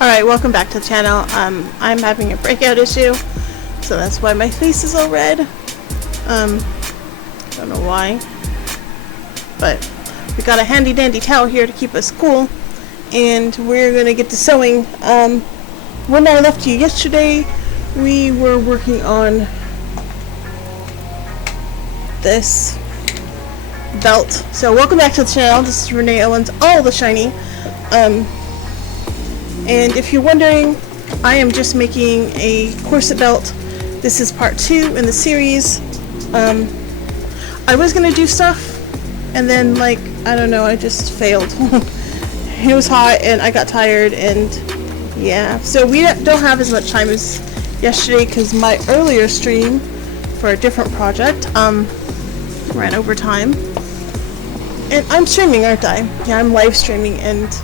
Alright, welcome back to the channel. I'm having a breakout issue, so that's why my face is all red. Don't know why. But we got a handy dandy towel here to keep us cool, and we're gonna get to sewing. When I left you yesterday, we were working on this belt. So welcome back to the channel. This is Renee Owens, all the shiny. And if you're wondering, I am just making a corset belt. This is part 2 in the series. I was gonna do stuff, and then, like, I don't know, I just failed. It was hot and I got tired, and yeah. So we don't have as much time as yesterday because my earlier stream for a different project ran over time. And I'm streaming, aren't I? Yeah, I'm live streaming, and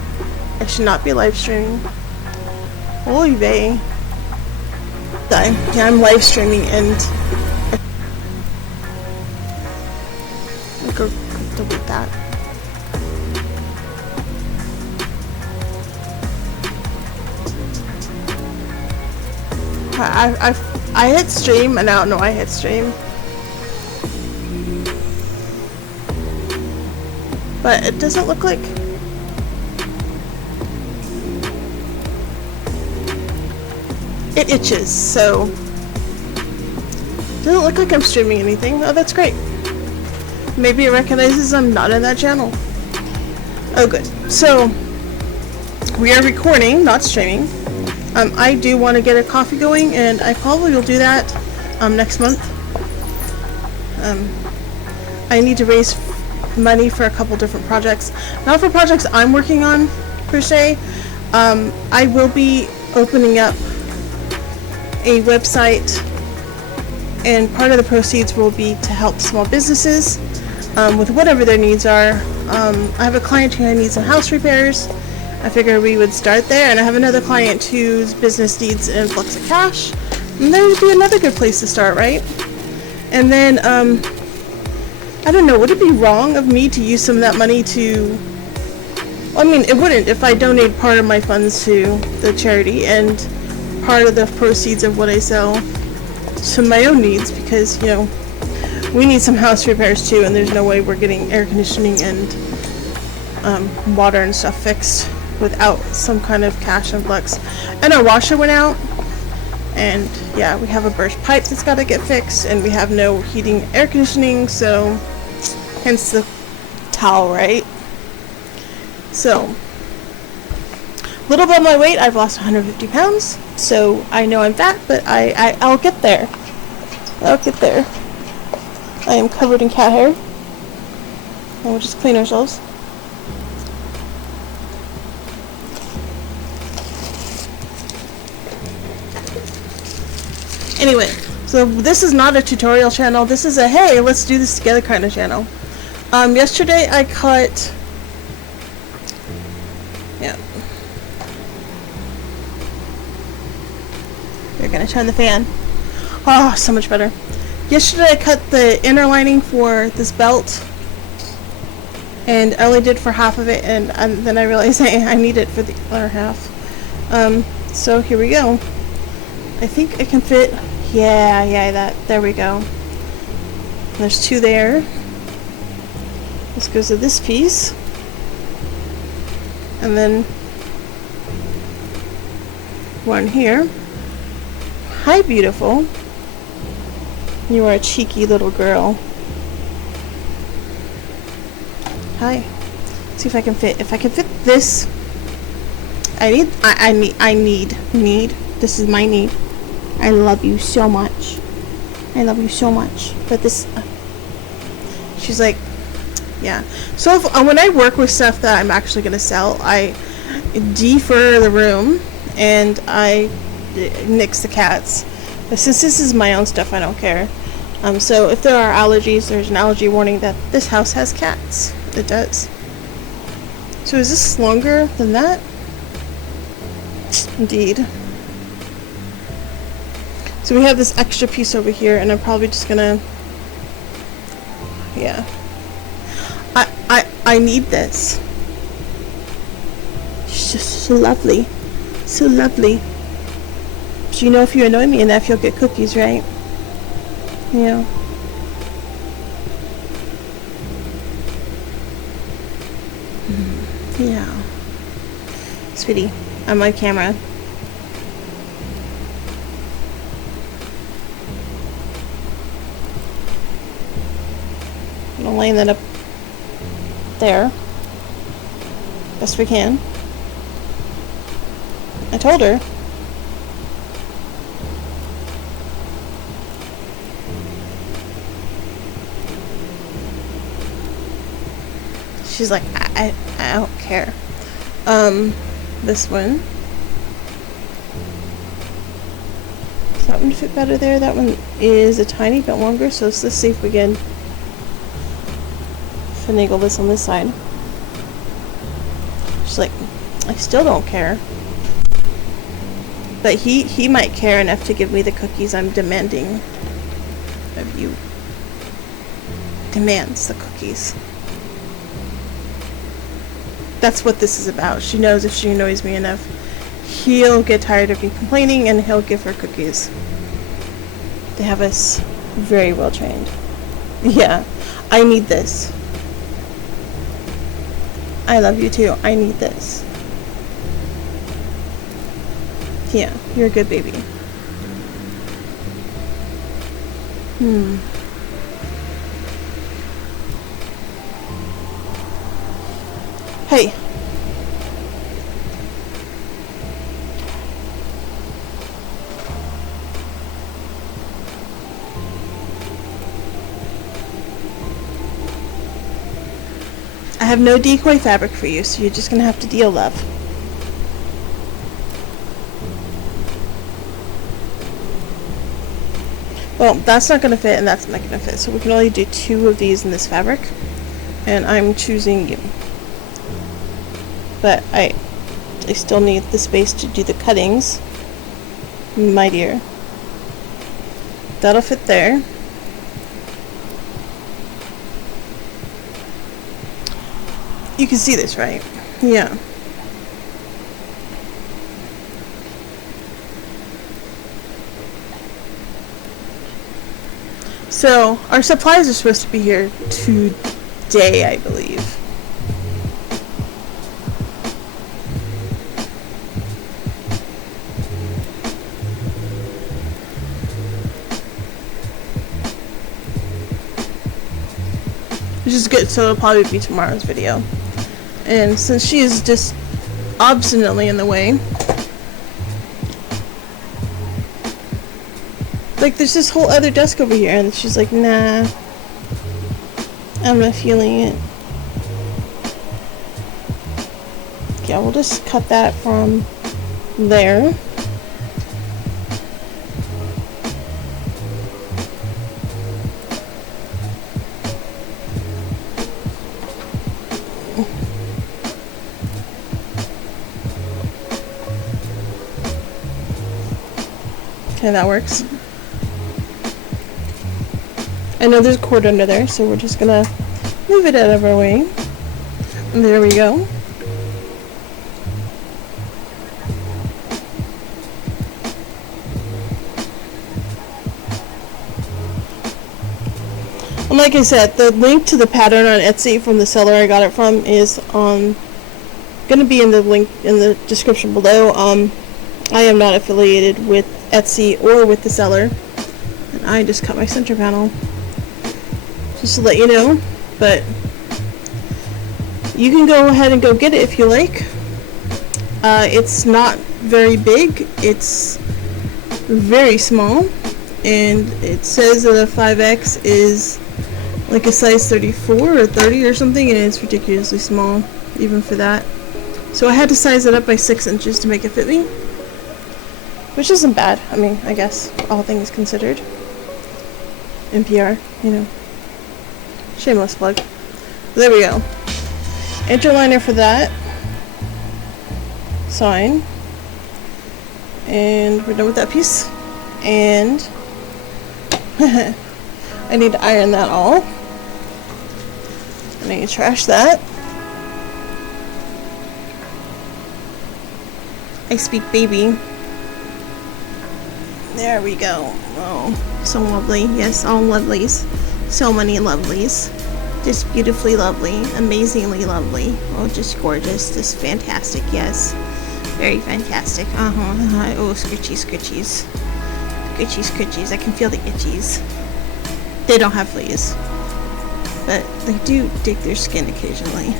I should not be live streaming. Oy vey. Yeah, I'm live streaming, and I'll go delete that. I hit stream, and I don't know I hit stream. But it doesn't look like... It itches, so... Doesn't look like I'm streaming anything. Oh, that's great. Maybe it recognizes I'm not in that channel. Oh, good. So, we are recording, not streaming. I do want to get a coffee going, and I probably will do that next month. I need to raise money for a couple different projects. Not for projects I'm working on, per se. I will be opening up a website, and part of the proceeds will be to help small businesses with whatever their needs are. I have a client who needs some house repairs. I figured we would start there, and I have another client whose business needs an influx of cash, and that would be another good place to start, right? And then I don't know, would it be wrong of me to use some of that money to... I mean, it wouldn't if I donate part of my funds to the charity and part of the proceeds of what I sell to my own needs, because, you know, we need some house repairs too, and there's no way we're getting air conditioning and water and stuff fixed without some kind of cash influx. And our washer went out, and yeah, we have a burst pipe that's got to get fixed, and we have no heating, air conditioning, so hence the towel, right? So a little above my weight. I've lost 150 pounds, so I know I'm fat, but I'll get there. I'll get there. I am covered in cat hair, and we'll just clean ourselves. Anyway, so this is not a tutorial channel. This is a hey, let's do this together kind of channel. Yesterday I cut... Yeah. They're gonna turn the fan. Oh, so much better. Yesterday I cut the inner lining for this belt, and I only did for half of it, and then I realized I need it for the other half. So here we go. I think I can fit... Yeah, there we go. There's 2 there. This goes to this piece. And then 1 here. Hi, beautiful. You are a cheeky little girl. Hi. Let's see if I can fit. If I can fit this, I need. This is my need. I love you so much. I love you so much. But this, she's like, yeah. So when I work with stuff that I'm actually gonna sell, I defur the room and I nix the cats. But since this is my own stuff, I don't care. So if there are allergies, there's an allergy warning that this house has cats. It does. So is this longer than that? Indeed. So we have this extra piece over here, and I'm probably just gonna... Yeah. I need this. It's just so lovely. So lovely. But you know, if you annoy me enough, you'll get cookies, right? Yeah. Yeah. Sweetie, I'm on camera. I'm laying that up there. Best we can. I told her. She's like, I don't care. This one. Does that one fit better there? That one is a tiny bit longer, so let's see if we can finagle this on this side. She's like, I still don't care. But he might care enough to give me the cookies I'm demanding of you. Demands the cookies. That's what this is about. She knows if she annoys me enough, he'll get tired of me complaining and he'll give her cookies. They have us very well trained. Yeah, I need this. I love you too. I need this. Yeah, you're a good baby. Hey. I have no decoy fabric for you, so you're just gonna have to deal, love. Well, that's not gonna fit and that's not gonna fit, so we can only do 2 of these in this fabric. And I'm choosing you. But I still need the space to do the cuttings, my dear. That'll fit there. You can see this, right? Yeah. So, our supplies are supposed to be here today, I believe. Which is good, so it'll probably be tomorrow's video. And since she is just obstinately in the way, like there's this whole other desk over here, and she's like, nah, I'm not feeling it. Yeah, we'll just cut that from there. Okay, that works. I know there's a cord under there, so we're just gonna move it out of our way. And there we go. And like I said, the link to the pattern on Etsy from the seller I got it from is gonna be in the link in the description below. I am not affiliated with Etsy or with the seller, and I just cut my center panel just to let you know. But you can go ahead and go get it if you like. It's not very big, it's very small, and it says that a 5X is like a size 34 or 30 or something, and it's ridiculously small even for that. So I had to size it up by 6 inches to make it fit me, which isn't bad. I mean, I guess all things considered. NPR, you know. Shameless plug. There we go. Interliner for that. Sign. And we're done with that piece. And I need to iron that all. I need to trash that. I speak baby. There we go. Oh, so lovely. Yes, all lovelies. So many lovelies. Just beautifully lovely. Amazingly lovely. Oh, just gorgeous. Just fantastic. Yes. Very fantastic. Oh, scritchies, scritchies. Scritchies, scritchies. I can feel the itchies. They don't have fleas, but they do dig their skin occasionally.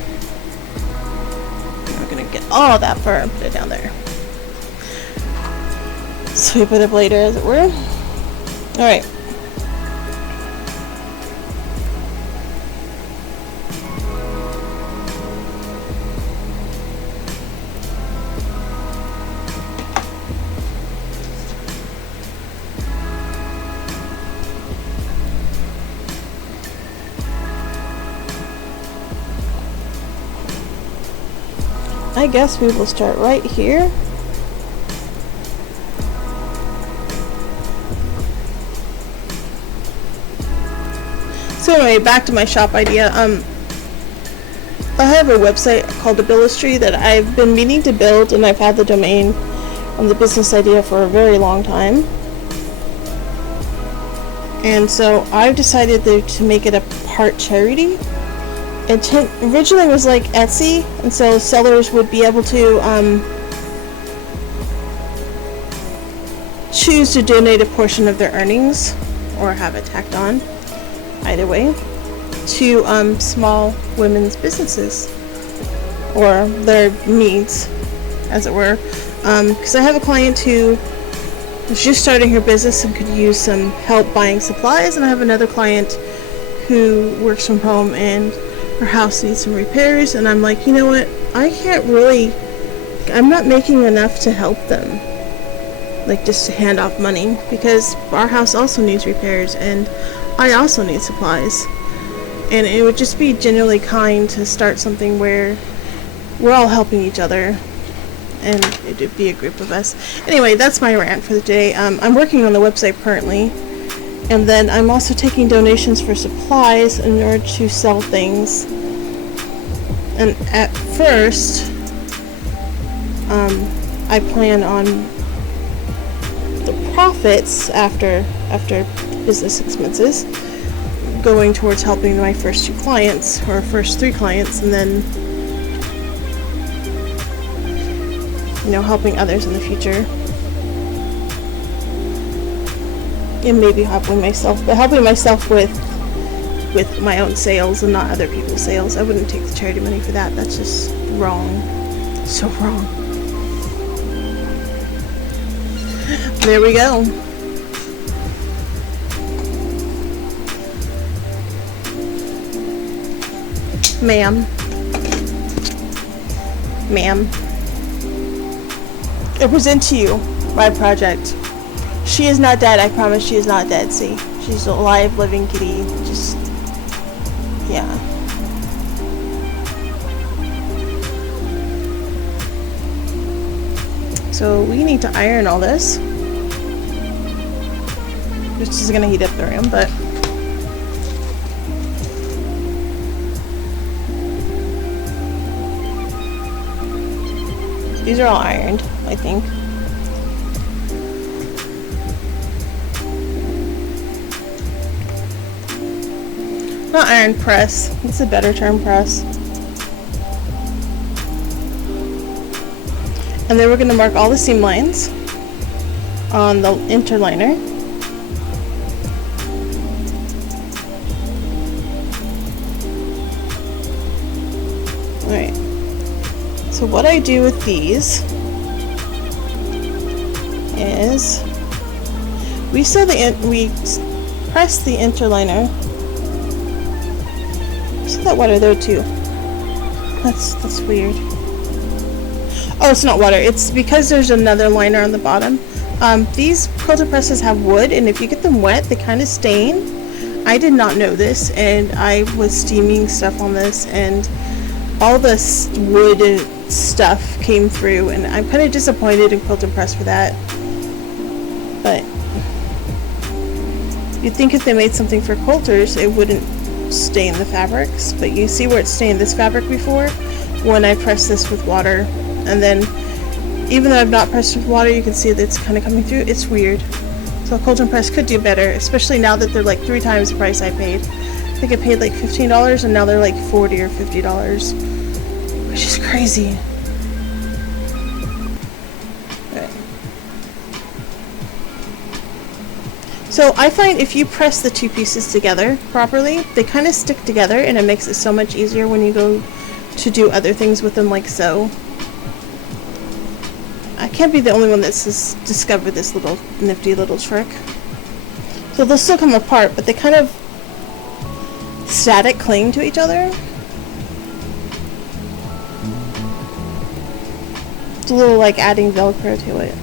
We're gonna get all that fur and put it down there. Sweep it up later, as it were. Alright. I guess we will start right here. So anyway, back to my shop idea. I have a website called Abilistry that I've been meaning to build, and I've had the domain and the business idea for a very long time. And so I've decided to make it a part charity. It originally was like Etsy, and so sellers would be able to choose to donate a portion of their earnings, or have it tacked on, either way, to small women's businesses, or their needs, as it were. Because I have a client who was just starting her business and could use some help buying supplies, and I have another client who works from home and her house needs some repairs, and I'm like, you know what, I'm not making enough to help them, like just to hand off money, because our house also needs repairs and I also need supplies, and it would just be genuinely kind to start something where we're all helping each other, and it would be a group of us. Anyway, that's my rant for the day. I'm working on the website currently, and then I'm also taking donations for supplies in order to sell things. And at first, I plan on the profits after business expenses going towards helping my first 2 clients, or first 3 clients, and then, you know, helping others in the future. And maybe helping myself, but helping myself with my own sales and not other people's sales. I wouldn't take the charity money for that. That's just wrong. So wrong. There we go. Ma'am. I present to you my project. She is not dead. I promise she is not dead. See, she's a live, living kitty. Just, yeah. So we need to iron all this, which is going to heat up the room, but these are all ironed, I think. Not iron, press. It's a better term, press. And then we're going to mark all the seam lines on the interliner. Alright. So what I do with these is we press the interliner. See that water there too? That's weird. Oh, it's not water. It's because there's another liner on the bottom. These quilter presses have wood, and if you get them wet, they kind of stain. I did not know this, and I was steaming stuff on this, and all this wood stuff came through, and I'm kind of disappointed in quilter press for that. But you'd think if they made something for quilters, it wouldn't stain the fabrics, but you see where it stained this fabric before when I pressed this with water, and then Even though I've not pressed with water, you can see that it's kind of coming through. It's weird. So a cauldron press could do better, especially now that they're like 3 times the price I paid. I think I paid like $15 and now they're like $40 or $50, which is crazy. Right. So I find if you press the 2 pieces together properly, they kind of stick together and it makes it so much easier when you go to do other things with them, like so. I can't be the only one that's discovered this little nifty little trick. So they'll still come apart, but they kind of static cling to each other. It's a little like adding Velcro to it.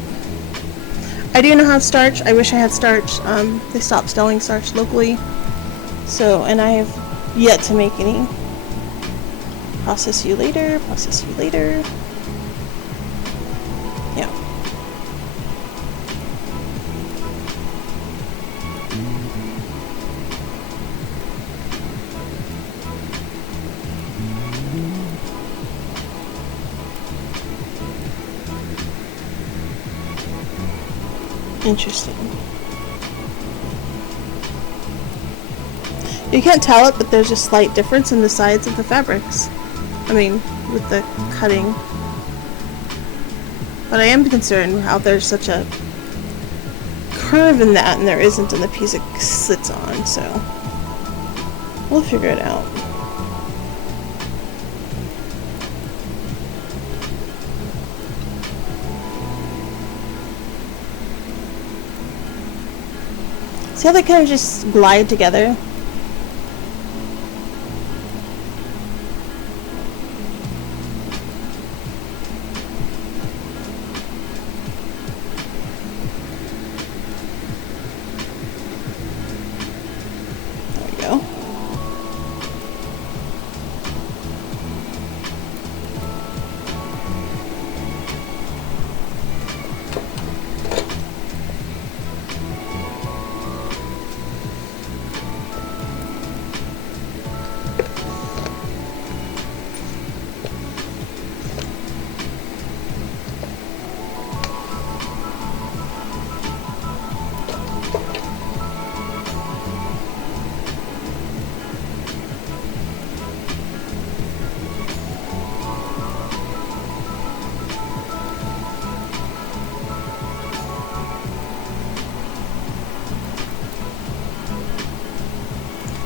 I do not have starch. I wish I had starch. They stopped selling starch locally. So, and I have yet to make any. Process you later, process you later. Yeah. Interesting. You can't tell it, but there's a slight difference in the sides of the fabrics. I mean, with the cutting. But I am concerned how there's such a curve in that and there isn't in the piece it sits on, so we'll figure it out. See how they kind of just glide together? There we go.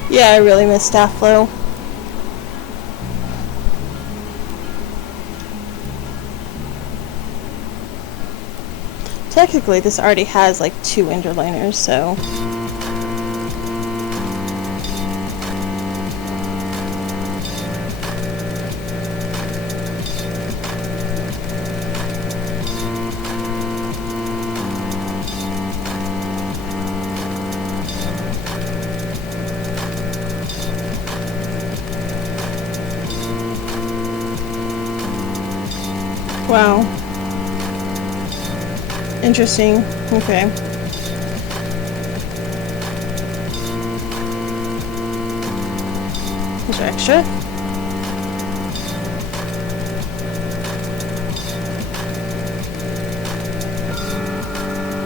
Yeah, I really miss staff flow. Technically, this already has like 2 interliners, so. Wow. Interesting. Okay. These are extra.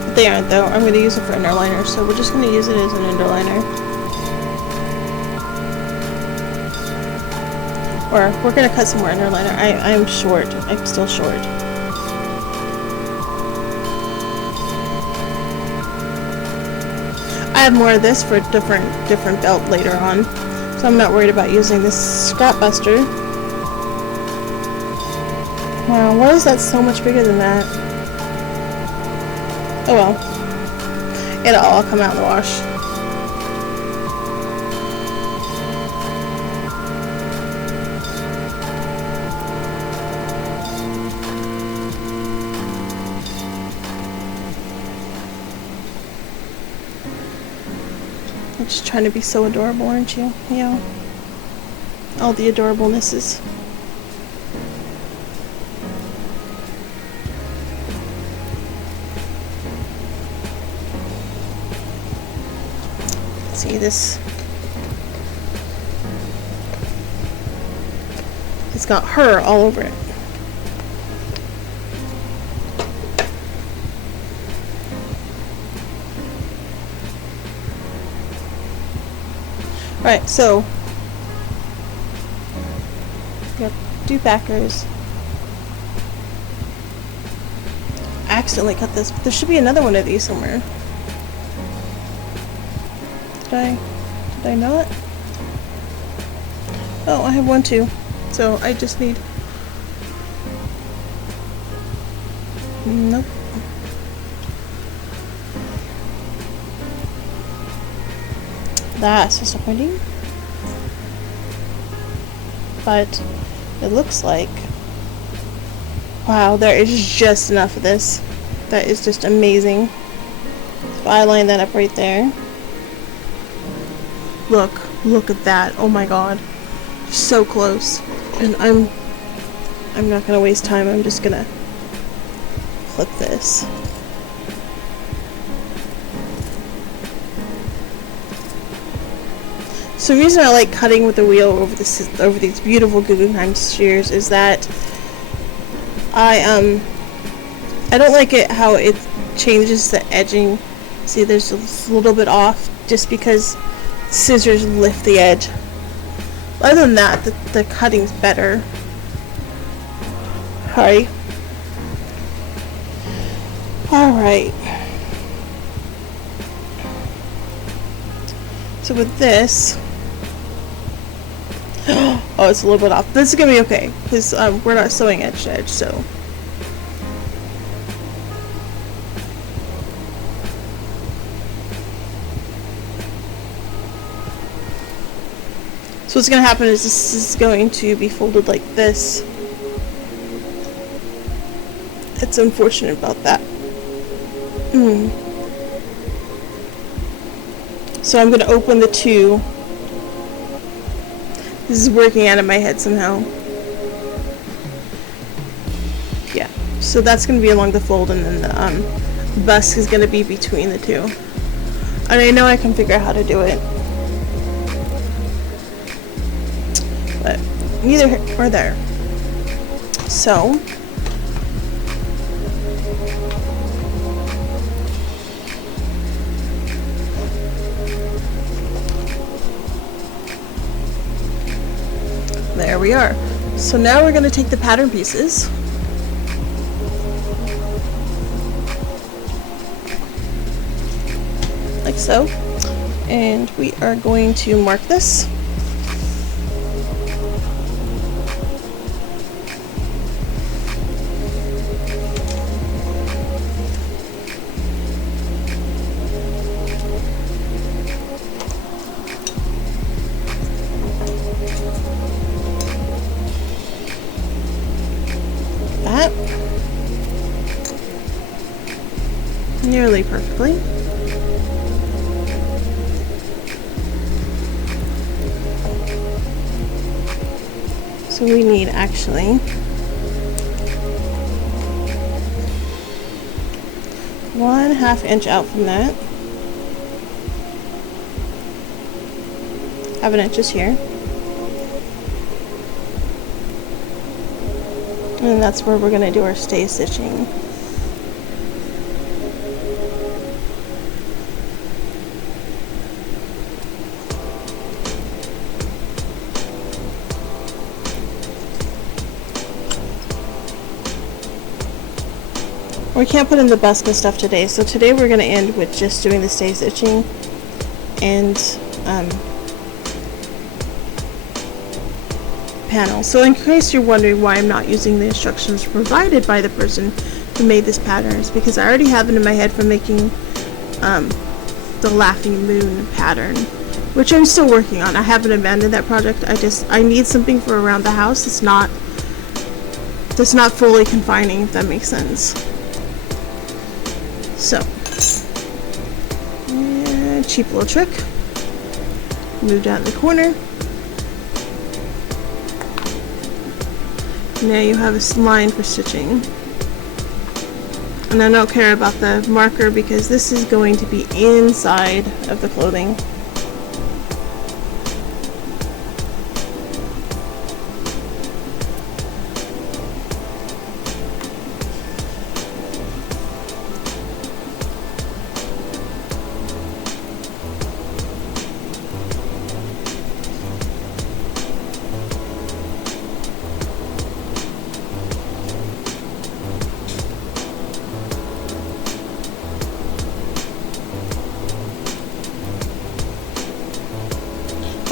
But they aren't though. I'm going to use it for underliner, so we're just going to use it as an underliner. Or we're going to cut some more underliner. I'm short. I'm still short. I have more of this for a different belt later on, so I'm not worried about using this scrap buster. Wow, why is that so much bigger than that? Oh well. It'll all come out in the wash. Just trying to be so adorable, aren't you? Yeah. All the adorablenesses. See this? It's got her all over it. Right, so we got 2 backers. I accidentally cut this, but there should be another one of these somewhere. Did I not? Oh, I have 1 too. So I just need... Nope. That's disappointing. But it looks like... Wow, there is just enough of this. That is just amazing. If I line that up right there. Look at that. Oh my god. So close. And I'm not gonna waste time. I'm just gonna clip this. So the reason I like cutting with the wheel over these beautiful Guggenheim shears is that I don't like it how it changes the edging. See, there's a little bit off just because scissors lift the edge. Other than that, the cutting's better. Alright. Alright. So with this... Oh, it's a little bit off. This is gonna be okay, because we're not sewing edge to edge, so... So what's going to happen is this is going to be folded like this. It's unfortunate about that. So I'm going to open the 2. This is working out of my head somehow. Yeah, so that's going to be along the fold, and then the bust is going to be between the 2. And I know I can figure out how to do it. But neither here or there. So there we are. So now we're going to take the pattern pieces like so, and we are going to mark this. Nearly perfectly. So we need actually 1/2 inch out from that. 1/2 inch is here. And that's where we're going to do our stay stitching. We can't put in the buska stuff today, so today we're going to end with just doing the stay stitching and panel. So in case you're wondering why I'm not using the instructions provided by the person who made this pattern, it's because I already have it in my head from making the Laughing Moon pattern, which I'm still working on. I haven't abandoned that project. I need something for around the house that's not fully confining, if that makes sense. So, cheap little trick. Move down the corner. Now you have a line for stitching. And I don't care about the marker because this is going to be inside of the clothing.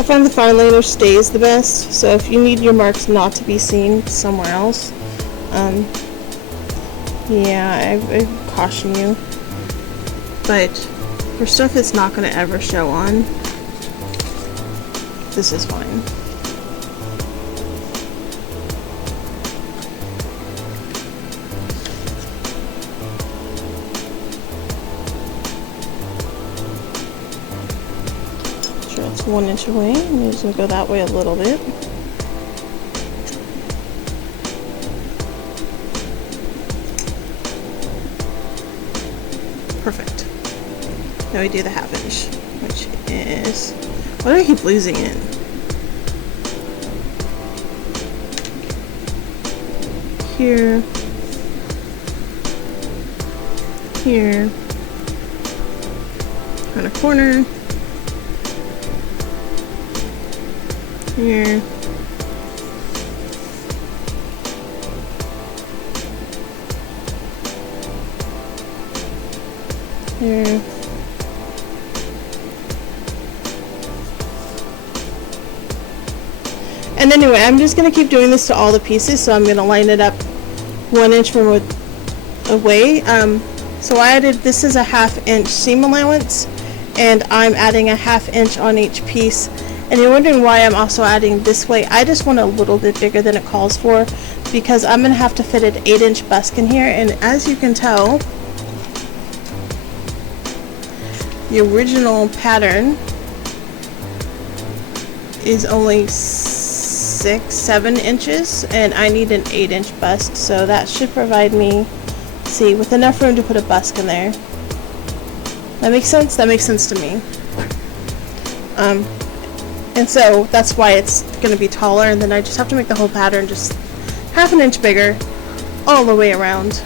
find the fine liner stays the best, so if you need your marks not to be seen somewhere else, yeah, I caution you. But for stuff that's not going to ever show on, this is fine. Sure, it's 1 inch away. I'm just going to go that way a little bit. Perfect. Now we do the 1/2 inch, which is, why do I keep losing it? Here, here, on a corner, here, here. And anyway, I'm just going to keep doing this to all the pieces, so I'm going to line it up 1 inch from away. So I added, this is a 1/2 inch seam allowance, and I'm adding a 1/2 inch on each piece. And you're wondering why I'm also adding this way. I just want a little bit bigger than it calls for, because I'm going to have to fit an 8 inch busk in here, and as you can tell, the original pattern is only 6-7 inches, and I need an 8 inch busk, so that should provide me, see, with enough room to put a busk in there. That makes sense? That makes sense to me. And so that's why it's going to be taller, and then I just have to make the whole pattern just 1/2 inch bigger all the way around.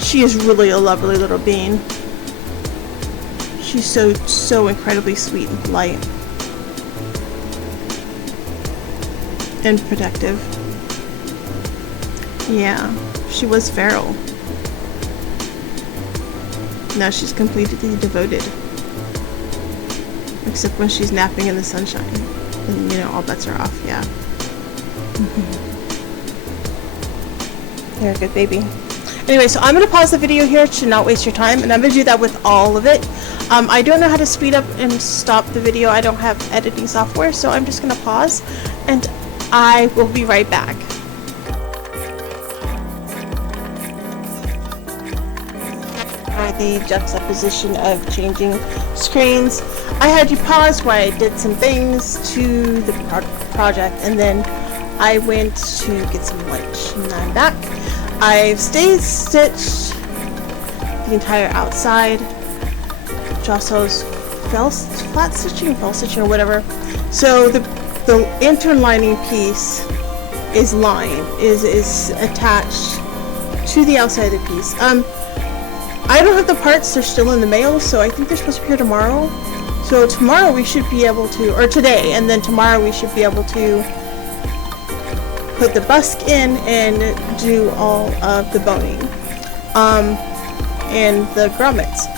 She is really a lovely little bean. She's so incredibly sweet and polite. And protective. Yeah, she was feral. Now she's completely devoted. Except when she's napping in the sunshine. And, you know, all bets are off, yeah. You're a good baby. Anyway, so I'm going to pause the video here to not waste your time, and I'm going to do that with all of it. I don't know how to speed up and stop the video. I don't have editing software, so I'm just going to pause, and I will be right back. The juxtaposition of changing screens. I had you pause while I did some things to the project, and then I went to get some lunch, and I'm back. I've stitched the entire outside, which also is flat stitching, fell stitching, or whatever. So the interlining piece is attached to the outside of the piece. I don't have the parts, they're still in the mail, so I think they're supposed to be here tomorrow. So tomorrow we should be able to, or today, and then tomorrow we should be able to put the busk in and do all of the boning and the grommets.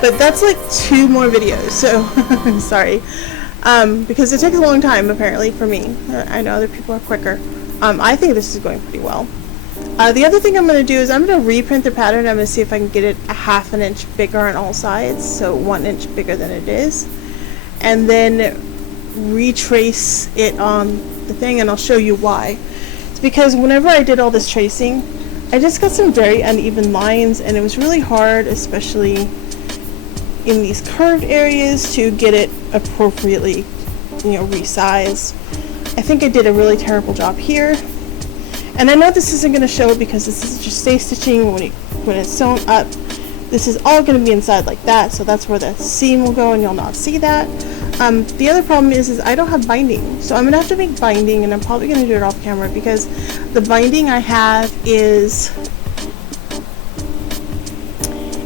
But that's like 2 more videos, so I'm sorry. Because it takes a long time apparently for me. I know other people are quicker. I think this is going pretty well. The other thing I'm going to do is I'm going to reprint the pattern. I'm going to see if I can get it a 1/2 inch bigger on all sides, so 1 inch bigger than it is, and then retrace it on the thing, and I'll show you why. It's because whenever I did all this tracing, I just got some very uneven lines, and it was really hard, especially in these curved areas, to get it appropriately, you know, resized. I think I did a really terrible job here. And I know this isn't going to show because this is just stay stitching. When it's sewn up, this is all going to be inside like that, so that's where the seam will go, and you'll not see that. The other problem is I don't have binding, so I'm going to have to make binding, and I'm probably going to do it off camera because the binding I have is,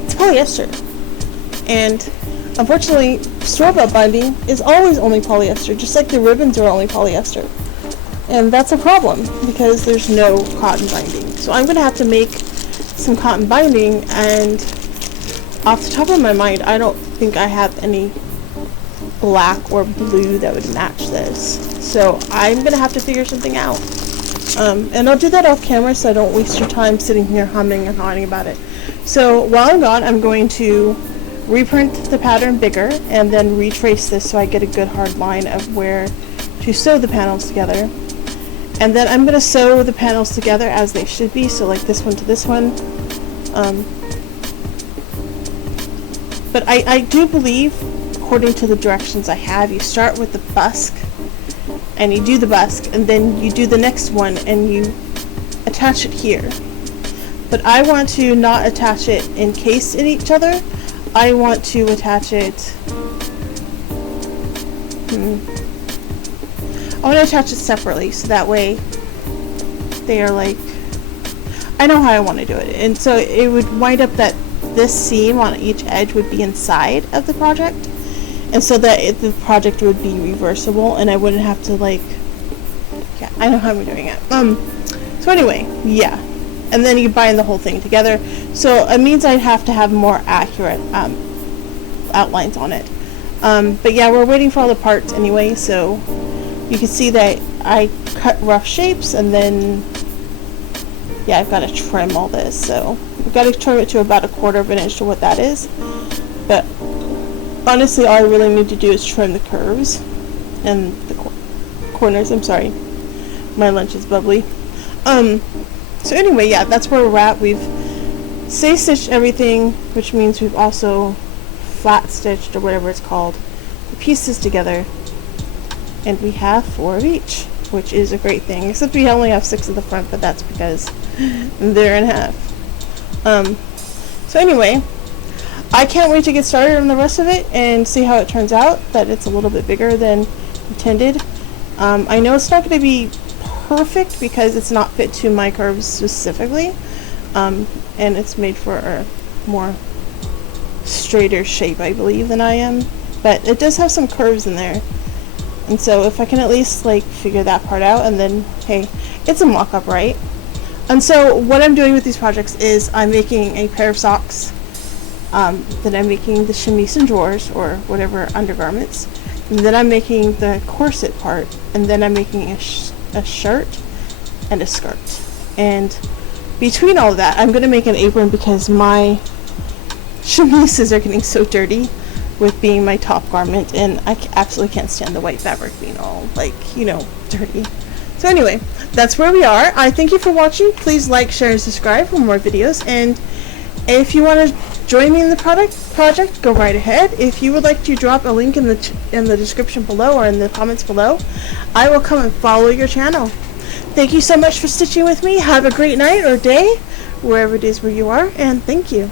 it's polyester, and unfortunately store-bought binding is always only polyester, just like the ribbons are only polyester. And that's a problem because there's no cotton binding. So I'm going to have to make some cotton binding, and off the top of my mind, I don't think I have any black or blue that would match this. So I'm gonna have to figure something out. And I'll do that off camera so I don't waste your time sitting here humming and hawing about it. So while I'm gone, I'm going to reprint the pattern bigger and then retrace this so I get a good hard line of where to sew the panels together. And then I'm going to sew the panels together as they should be, so like this one to this one. But I do believe, according to the directions I have, you start with the busk, and you do the busk, and then you do the next one, and you attach it here. But I want to not attach it encased in each other. I want to attach it... I want to attach it separately, so that way they are like... I know how I want to do it. And so it would wind up that this seam on each edge would be inside of the project. And so that the project would be reversible, and I wouldn't have to like... Yeah, I know how I'm doing it. So anyway, yeah. And then you bind the whole thing together. So it means I'd have to have more accurate outlines on it. But yeah, we're waiting for all the parts anyway, so you can see that I cut rough shapes, and then yeah, I've got to trim all this. So I've got to trim it to about 1/4 of an inch to what that is. But honestly, all I really need to do is trim the curves and the corners. I'm sorry, my lunch is bubbly. So anyway, yeah, that's where we're at. We've stitched everything, which means we've also flat stitched, or whatever it's called, the pieces together, and we have 4 of each, which is a great thing, except we only have 6 at the front, but that's because they're in half. So anyway, I can't wait to get started on the rest of it and see how it turns out, that it's a little bit bigger than intended. I know it's not going to be perfect because it's not fit to my curves specifically, and it's made for a more straighter shape, I believe, than I am, but it does have some curves in there, and so if I can at least like figure that part out, and then hey, it's a mock-up, right? And so what I'm doing with these projects is I'm making a pair of socks, then I'm making the chemise and drawers, or whatever undergarments, and then I'm making the corset part, and then I'm making a shirt and a skirt. And between all of that, I'm going to make an apron because my chemises are getting so dirty with being my top garment, and I absolutely can't stand the white fabric being all like, you know, dirty. So anyway, that's where we are. I thank you for watching. Please like, share, and subscribe for more videos, and if you want to join me in the project, go right ahead. If you would like to drop a link in the description below, or in the comments below, I will come and follow your channel. Thank you so much for stitching with me. Have a great night or day, wherever it is where you are, and thank you.